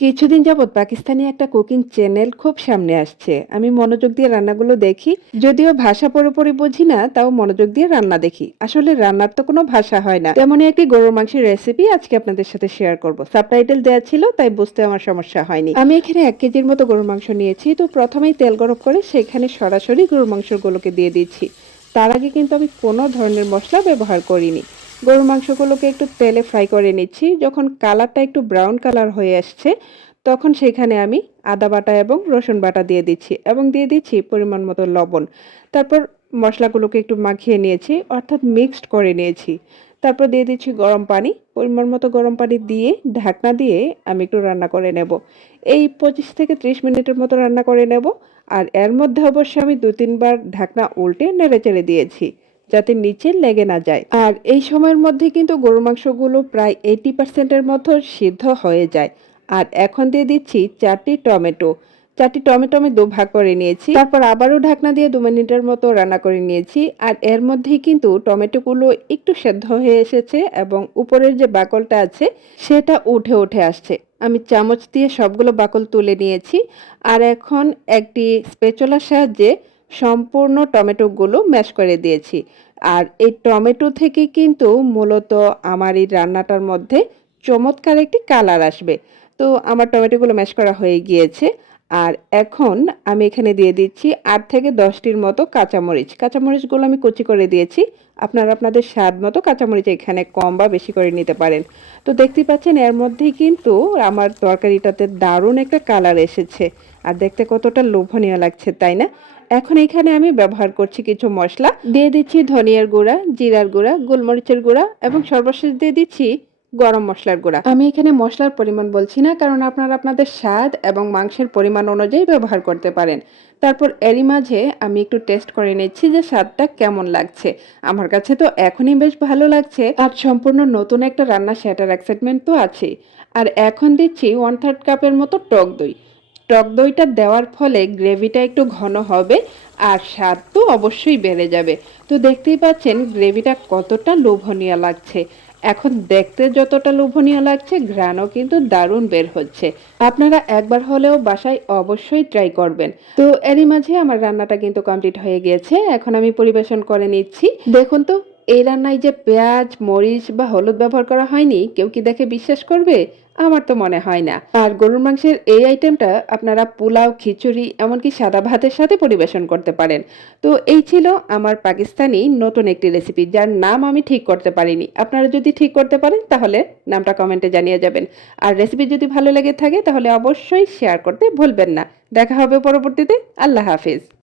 কিছুদিন যাবৎ পাকিস্তানি একটা কুকিং চ্যানেল খুব সামনে আসছে। আমি মনোযোগ দিয়ে রান্নাগুলো দেখি। যদিও ভাষা পুরোপুরি বুঝি না, তাও মনোযোগ দিয়ে রান্না দেখি। আসলে রান্নার তো কোনো ভাষা হয় না। তেমনই একটি গরুর মাংসের রেসিপি আজকে আপনাদের সাথে শেয়ার করব। সাবটাইটেল দেওয়া ছিল, তাই বুঝতে আমার সমস্যা হয়নি। আমি এখানে 1 কেজির মতো গরুর মাংস নিয়েছি। তো প্রথমেই তেল গরম করে সেখানে সরাসরি গরুর মাংসগুলোকে দিয়ে দিচ্ছি। তার আগে কিন্তু আমি কোনো ধরনের মশলা ব্যবহার করিনি। গরুর মাংসগুলোকে একটু তেলে ফ্রাই করে নিচ্ছি। যখন কালারটা একটু ব্রাউন কালার হয়ে আসছে, তখন সেখানে আমি আদা বাটা এবং রসুন বাটা দিয়ে দিচ্ছি এবং দিয়ে দিচ্ছি পরিমাণ মতো লবণ। তারপর মশলাগুলোকে একটু মাখিয়ে নিয়েছি, অর্থাৎ মিক্সড করে নিয়েছি। তারপর দিয়ে দিচ্ছি গরম পানি, পরিমাণ মতো গরম পানি দিয়ে ঢাকনা দিয়ে আমি একটু রান্না করে নেব। এই 25 থেকে 30 মিনিটের মতো রান্না করে নেব। আর এর মধ্যে অবশ্যই আমি 2-3 বার ঢাকনা উল্টে নেড়েচেড়ে দিয়েছি, যাতে নিচে লেগে না যায়। আর এই সময়ের মধ্যে কিন্তু গরুর মাংসগুলো প্রায় 80% এর মতো সিদ্ধ হয়ে যায়। আর এখন দিয়ে দিচ্ছি 4টি টমেটো। 4টি টমেটো আমি দুভাগ করে নিয়েছি। তারপর আবারও ঢাকনা দিয়ে 2 মিনিটের মতো রান্না করে নিয়েছি। আর এর মধ্যেই কিন্তু টমেটোগুলো একটু সেদ্ধ হয়ে এসেছে এবং উপরের যে বাকলটা আছে সেটা উঠে আসছে। আমি চামচ দিয়ে সবগুলো বাকল তুলে নিয়েছি। আর এখন একটি স্প্যাচুলার সাহায্যে সম্পূর্ণ টমেটোগুলো ম্যাশ করে দিয়েছি। আর এই টমেটো থেকে কিন্তু মূলত আমার এই রান্নাটার মধ্যে চমৎকার একটি কালার আসবে। তো আমার টমেটোগুলো ম্যাশ করা হয়ে গিয়েছে। আর এখন আমি এখানে দিয়ে দিচ্ছি 8 থেকে 10টির মতো কাঁচামরিচ। কাঁচামরিচগুলো আমি কুচি করে দিয়েছি। আপনারা আপনাদের স্বাদ মতো কাঁচামরিচ এখানে কম বা বেশি করে নিতে পারেন। তো দেখতেই পাচ্ছেন এর মধ্যেই কিন্তু আমার তরকারিটাতে দারুণ একটা কালার এসেছে। আর দেখতে কতটা লোভনীয় লাগছে, তাই না? এখন এখানে আমি ব্যবহার করছি কিছু মশলা। দিয়ে দিচ্ছি ধনিয়ার গুঁড়া, জিরার গুঁড়া, গোলমরিচের গুঁড়া এবং সর্বশেষ দিয়ে দিচ্ছি গরম মসলার গুঁড়া। আমি এখানে মসলার পরিমাণ বলছি না, কারণ আপনারা আপনাদের স্বাদ এবং মাংসের পরিমাণ অনুযায়ী ব্যবহার করতে পারেন। তারপর এরই মাঝে আমি একটু টেস্ট করে নিচ্ছি যে স্বাদটা কেমন লাগছে। আমার কাছে তো এখনই বেশ ভালো লাগছে। আর সম্পূর্ণ নতুন একটা রান্না, সেটার এক্সাইটমেন্ট তো আছে। আর এখন দিচ্ছি 1/3 কাপের মতো টক দই। টক দইটা দেওয়ার ফলে গ্রেভিটা একটু ঘন হবে আর স্বাদ তো অবশ্যই বেড়ে যাবে। তো দেখতেই পাচ্ছেন গ্রেভিটা কতটা লোভনীয় লাগছে। এখন দেখতে যতটা লোভনীয় লাগছে, ঘ্রাণও কিন্তু দারুণ বের হচ্ছে। আপনারা একবার হলেও বাসায় অবশ্যই ট্রাই করবেন। তো এরই মাঝে আমার রান্নাটা কিন্তু কমপ্লিট হয়ে গিয়েছে। এখন আমি পরিবেশন করে নিচ্ছি। দেখুন তো, এই রান্নায় যে পেঁয়াজ, মরিচ বা হলুদ ব্যবহার করা হয়নি, কেউ কি দেখে বিশ্বাস করবে? আমার তো মনে হয় না। আর গরুর মাংসের এই আইটেমটা আপনারা পোলাও, খিচুড়ি এমনকি সাদা ভাতের সাথে পরিবেশন করতে পারেন। তো এই ছিল আমার পাকিস্তানি নতুন একটি রেসিপি, যার নাম আমি ঠিক করতে পারিনি। আপনারা যদি ঠিক করতে পারেন তাহলে নামটা কমেন্টে জানিয়ে যাবেন। আর রেসিপি যদি ভালো লেগে থাকে তাহলে অবশ্যই শেয়ার করতে ভুলবেন না। দেখা হবে পরবর্তীতে। আল্লাহ হাফিজ।